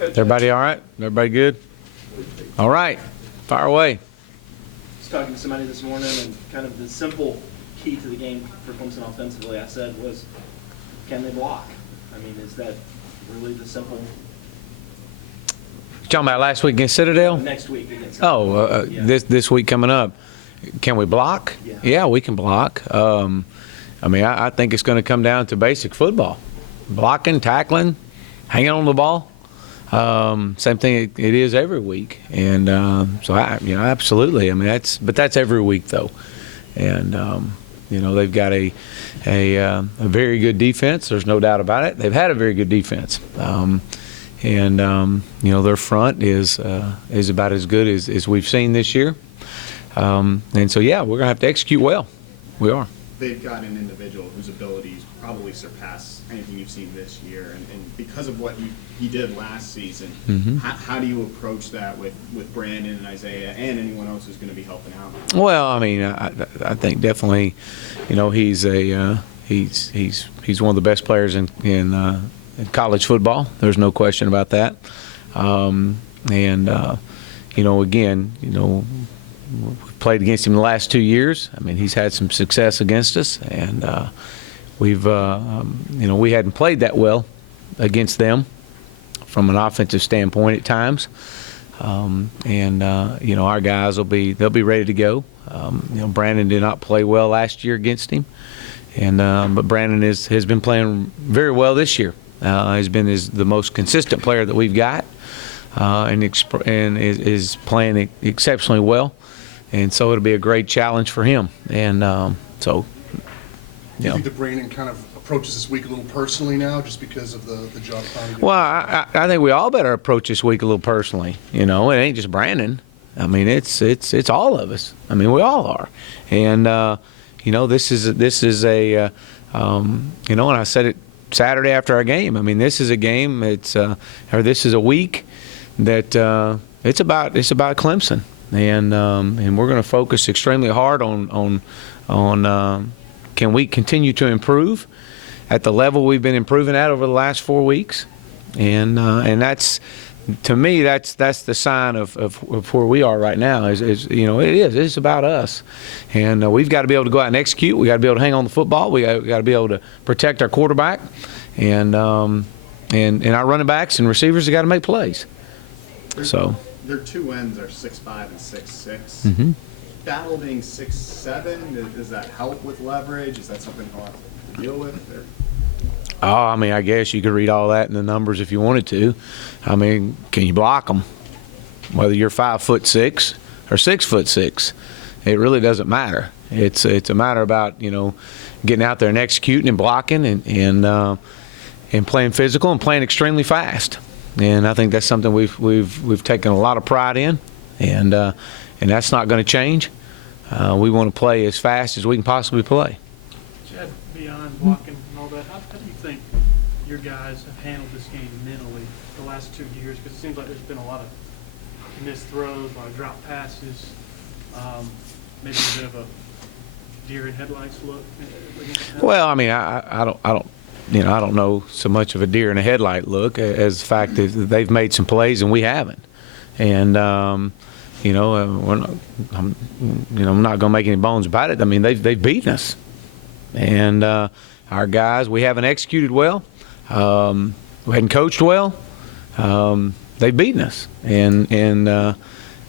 Everybody all right? Everybody good? All right. Fire away. I was talking to somebody this morning, and kind of the simple key to the game for Clemson offensively, I said, was, can they block? I mean, is that really the simple? You talking about last week against Citadel? Next week against Citadel. Yeah. This week coming up. Can we block? Yeah, we can block. I think it's going to come down to basic football. Blocking, tackling, hanging on the ball. Same thing it is every week. And absolutely. I mean, that's every week though. And they've got a very good defense. There's no doubt about it. They've had a very good defense. Their front is about as good as we've seen this year. We're going to have to execute well. We are. They've got an individual whose abilities probably surpass anything you've seen this year. And because of what he did last season, how do you approach that with Brandon and Isaiah and anyone else who's going to be helping out? Well, I mean, I think definitely, he's one of the best players in college football. There's no question about that. We've played against him the last 2 years. I mean, he's had some success against us, and we hadn't played that well against them from an offensive standpoint at times. Our guys they'll be ready to go. Brandon did not play well last year against him, but Brandon has been playing very well this year. Has been the most consistent player that we've got, and is playing exceptionally well. And so it'll be a great challenge for him. And Do you think that Brandon kind of approaches this week a little personally now, just because of the job time? Well, I think we all better approach this week a little personally. It ain't just Brandon. I mean, it's all of us. I mean, we all are. And this is a and I said it Saturday after our game. I mean, this is a game. This is a week that it's about Clemson. And we're going to focus extremely hard on can we continue to improve at the level we've been improving at over the last 4 weeks, and that's, to me, that's the sign of where we are right now. It's about us, and we've got to be able to go out and execute. We got to be able to hang on the football. We got to be able to protect our quarterback, and our running backs and receivers have got to make plays. So. Their two ends are 6'5" and 6'6". Mm-hmm. Battle being 6'7", does that help with leverage? Is that something he'll have to deal with? Oh, I mean, I guess you could read all that in the numbers if you wanted to. I mean, can you block them? Whether you're 5'6" or 6'6", it really doesn't matter. It's a matter about getting out there and executing and blocking and playing physical and playing extremely fast. And I think that's something we've taken a lot of pride in, and that's not going to change. We want to play as fast as we can possibly play. Chad, beyond blocking and all that, how do you think your guys have handled this game mentally the last 2 years? Because it seems like there's been a lot of missed throws, a lot of drop passes, maybe a bit of a deer in headlights look. Well, I mean, I don't know so much of a deer in a headlight look as the fact that they've made some plays and we haven't. And I'm not going to make any bones about it. I mean, they've beaten us, and our guys, we haven't executed well. We hadn't coached well. They've beaten us, and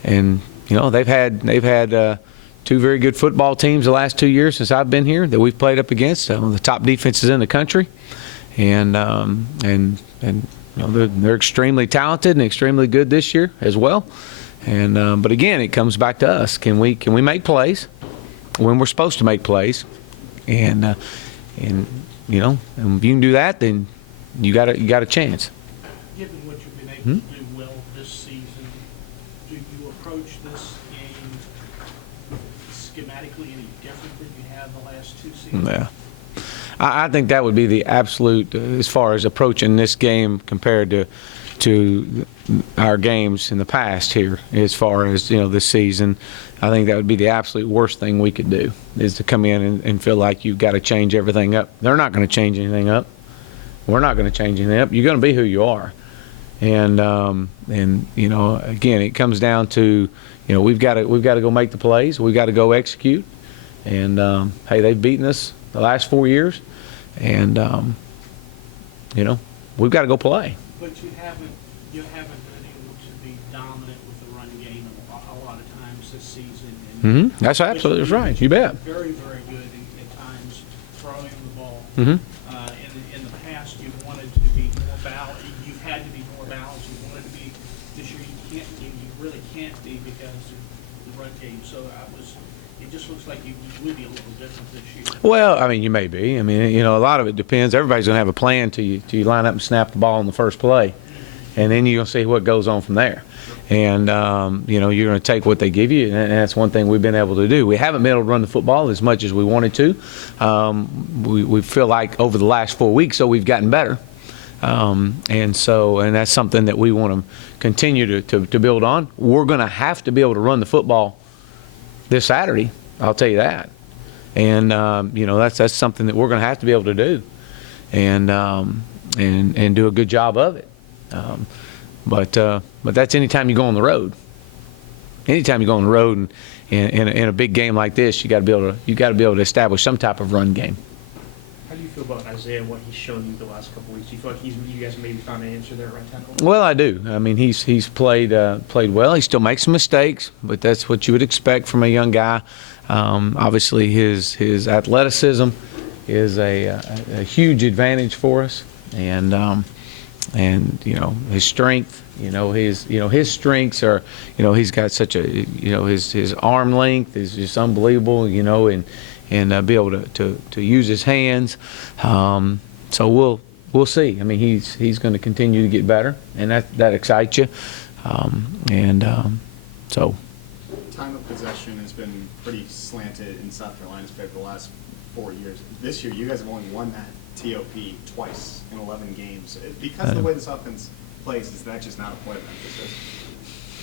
they've had two very good football teams the last 2 years since I've been here that we've played up against, the top defenses in the country, and they're extremely talented and extremely good this year as well. And but again, it comes back to us. Can we make plays when we're supposed to make plays? And if you can do that, then you got a chance. Given what you've been able to do well this season, do you approach this game schematically any different than you have the last 2 seasons? Yeah. I think that would be the absolute, as far as approaching this game compared to our games in the past here, as far as this season. I think that would be the absolute worst thing we could do, is to come in and feel like you've got to change everything up. They're not going to change anything up. We're not going to change anything up. You're going to be who you are. And you know, again, it comes down to, you know, we've got to go make the plays. We've got to go execute. And hey, they've beaten us the last 4 years, and you know, we've got to go play. But you haven't been able to be dominant with the run game a lot of times this season. And That's absolutely right. You bet. Very, very good at times throwing the ball. In the past, you wanted to be more balanced. You've had to be more balanced. You wanted to be. This year, you really can't be because of the run game. So it just looks like you would be a little different this year. Well, I mean, you may be. I mean, you know, a lot of it depends. Everybody's going to have a plan till you line up and snap the ball in the first play, and then you're going to see what goes on from there. And you know, you're going to take what they give you, and that's one thing we've been able to do. We haven't been able to run the football as much as we wanted to. We feel like over the last 4 weeks, so we've gotten better. And that's something that we want to continue to build on. We're going to have to be able to run the football this Saturday, I'll tell you that. And you know, that's something that we're going to have to be able to do, and do a good job of it. But that's anytime you go on the road. Anytime you go on the road and in a big game like this, you got to be able to establish some type of run game. How do you feel about Isaiah, what he's shown you the last couple weeks? Do you feel like you guys maybe found an answer there at right tackle? Well, I do. I mean, he's played well. He still makes some mistakes, but that's what you would expect from a young guy. Obviously, his athleticism is a huge advantage for us, and you know, his strength. His strengths are, you know, he's got such a, you know, his arm length is just unbelievable. You know, and be able to use his hands. So we'll see. I mean, he's going to continue to get better, and that excites you. So. Time of possession has been pretty slanted in South Carolina's favor the last 4 years. This year, you guys have only won that TOP twice in 11 games. Because of the way this offense plays, is that just not a point of emphasis?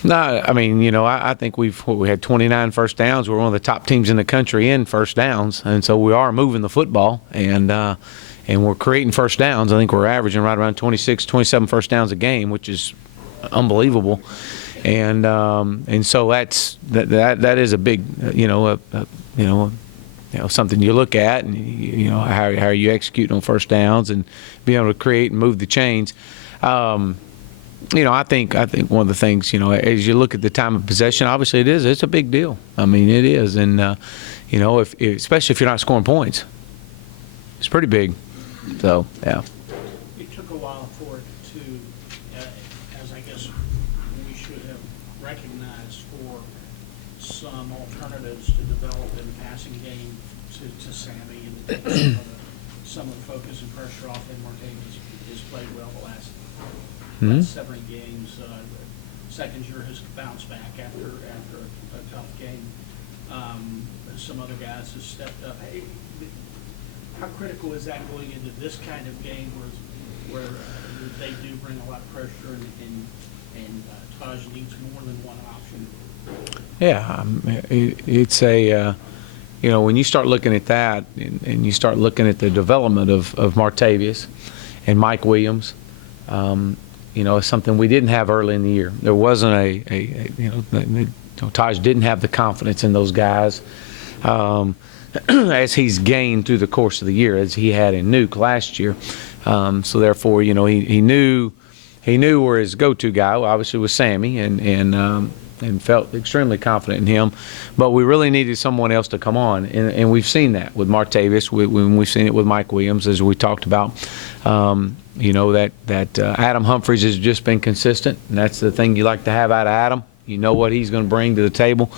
No, I mean, you know, I think we had 29 first downs. We're one of the top teams in the country in first downs, and so we are moving the football, and we're creating first downs. I think we're averaging right around 26, 27 first downs a game, which is unbelievable. And so that is a big, something you look at, and you know how are you executing on first downs and being able to create and move the chains. You know, I think one of the things, you know, as you look at the time of possession, obviously it's a big deal. I mean, it is, and you know, especially if you're not scoring points, it's pretty big. So yeah. It took a while for it to, as I guess we should have recognized, for some alternatives to develop in the passing game to Sammy, and some of the focus and pressure off him. Martavis has played well the last 7 games. Second-year has bounced back after a tough game. Some other guys have stepped up. Hey, how critical is that going into this kind of game where they do bring a lot of pressure and Taj needs more than one option? Yeah, it's a you know, when you start looking at that and you start looking at the development of Martavis and Mike Williams, you know, it's something we didn't have early in the year. There wasn't Taj didn't have the confidence in those guys as he's gained through the course of the year, as he had in Nuke last year. So therefore, you know, he knew where his go-to guy obviously was Sammy, and felt extremely confident in him. But we really needed someone else to come on, and we've seen that with Martavis. We've seen it with Mike Williams, as we talked about. You know, that Adam Humphries has just been consistent, and that's the thing you like to have out of Adam. You know what he's going to bring to the table.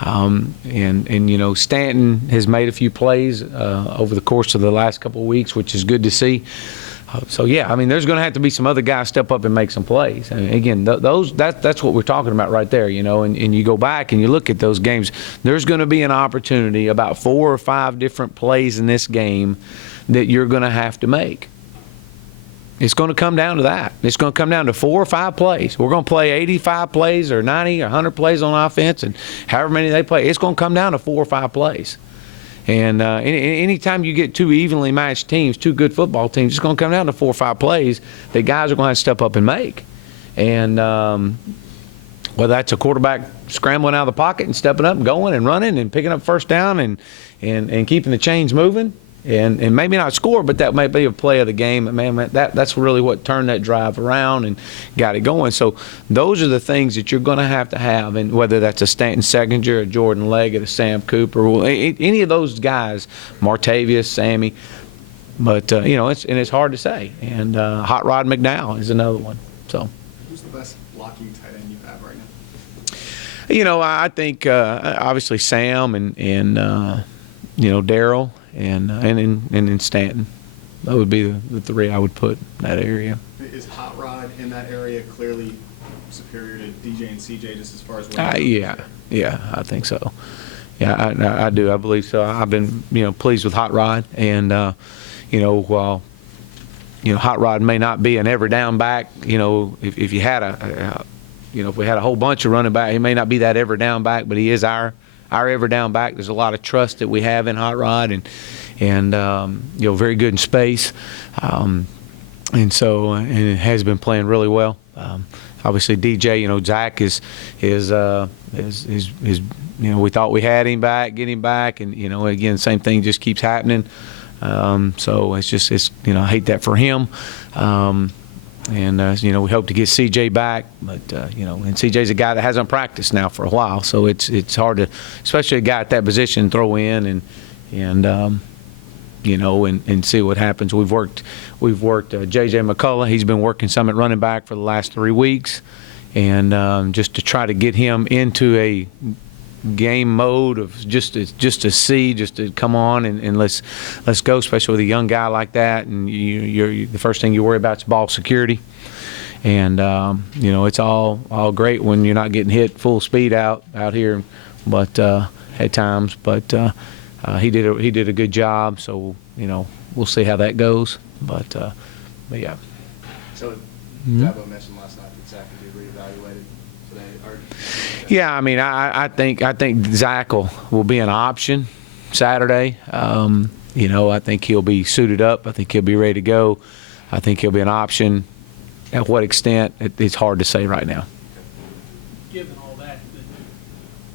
And you know, Stanton has made a few plays over the course of the last couple of weeks, which is good to see. So yeah, I mean, there's going to have to be some other guys step up and make some plays. I mean, again, that's what we're talking about right there, you know. And you go back and you look at those games. There's going to be an opportunity, about 4 or 5 different plays in this game that you're going to have to make. It's going to come down to that. It's going to come down to 4 or 5 plays. We're going to play 85 plays or 90 or 100 plays on offense, and however many they play, it's going to come down to 4 or 5 plays. And anytime you get 2 evenly matched teams, 2 good football teams, it's going to come down to 4 or 5 plays that guys are going to have to step up and make. And whether that's a quarterback scrambling out of the pocket and stepping up and going and running and picking up first down and keeping the chains moving and maybe not score, but that may be a play of the game. Man, that's really what turned that drive around and got it going. So those are the things that you're going to have, and whether that's a Stanton Seconder, a Jordan Leggett, a Sam Cooper, any of those guys, Martavius, Sammy. But it's hard to say. And Hot Rod McDowell is another one. So. Who's the best blocking tight end you have right now? I think obviously Sam and Daryl and Stanton. That would be the three I would put in that area. Is Hot Rod in that area clearly superior to DJ and CJ just as far as Yeah, I think so. Yeah, I do. I believe so. I've been pleased with Hot Rod, and while Hot Rod may not be an every down back, if you had if we had a whole bunch of running back, he may not be that every down back, but he is our every down back. There's a lot of trust that we have in Hot Rod, and very good in space, and it has been playing really well. Obviously DJ, Zach is we thought we had him back, get him back, and again, same thing just keeps happening. So I hate that for him. We hope to get CJ back, but and CJ's a guy that hasn't practiced now for a while, so it's hard to, especially a guy at that position, throw in and see what happens. We've worked JJ McCullough. He's been working some at running back for the last 3 weeks, and just to try to get him into a game mode of just to come on and let's go, especially with a young guy like that. And you're the first thing you worry about is ball security, and it's all great when you're not getting hit full speed out here, but at times. But he did a good job. So we'll see how that goes. But yeah. So Dabo mentioned last night that Zach could be reevaluated today. Yeah, I mean, I think Zach will be an option Saturday. I think he'll be suited up. I think he'll be ready to go. I think he'll be an option. At what extent, it's hard to say right now.